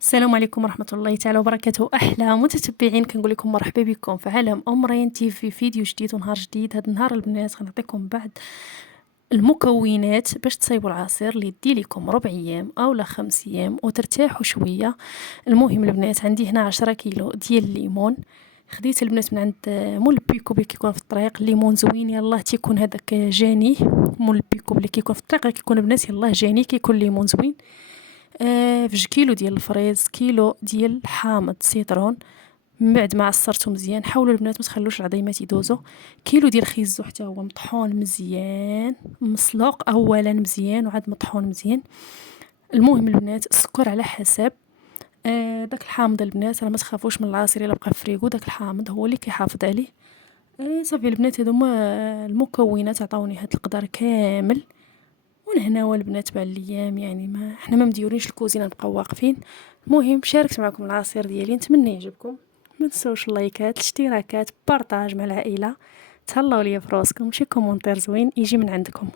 السلام عليكم ورحمة الله تعالى وبركاته. أحلى متتبعين كنقول لكم مرحبا بكم في عالم أمرين تي في فيديو جديد ونهار جديد. هذا النهار البنات غنعطيكم بعض المكونات باش تصايبوا العصير اللي يدي لكم 4 أيام أو 5 أيام وترتاحوا شوية. المهم البنات عندي هنا 10 كيلو ديال الليمون. خديت البنات من عند مول بيكو اللي كيكون في الطريق. الليمون زوين يلاه تيكون هذاك جاني. مول بيكو اللي كيكون في الطريق كيكون البنات يلاه جاني كيكون الليمون زوين. فج كيلو ديال الفريز، كيلو ديال حامض سيترون من بعد ما عصرته مزيان. حاولوا البنات ما تخلوش العظيمات يدوزوا. كيلو ديال خيزو حتى هو مطحون مزيان، مسلوق اولا مزيان وعاد مطحون مزيان. المهم البنات السكر على حسب. داك الحامض البنات راه ما تخافوش من العصير الا بقى في فريغو، داك الحامض هو اللي كيحافظ عليه. صافي البنات هادو هما المكونات عطاوني هاد القدر كامل. ونهناو البنات بالايام، يعني ما حنا ما مديورينش الكوزينه نبقاو واقفين. المهم شاركت معكم العصير ديالي، نتمنى يعجبكم. ما تنساوش اللايكات، الاشتراكات، بارطاج مع العائله. تهلاو ليا في راسكم، شي كومونتير زوين يجي من عندكم.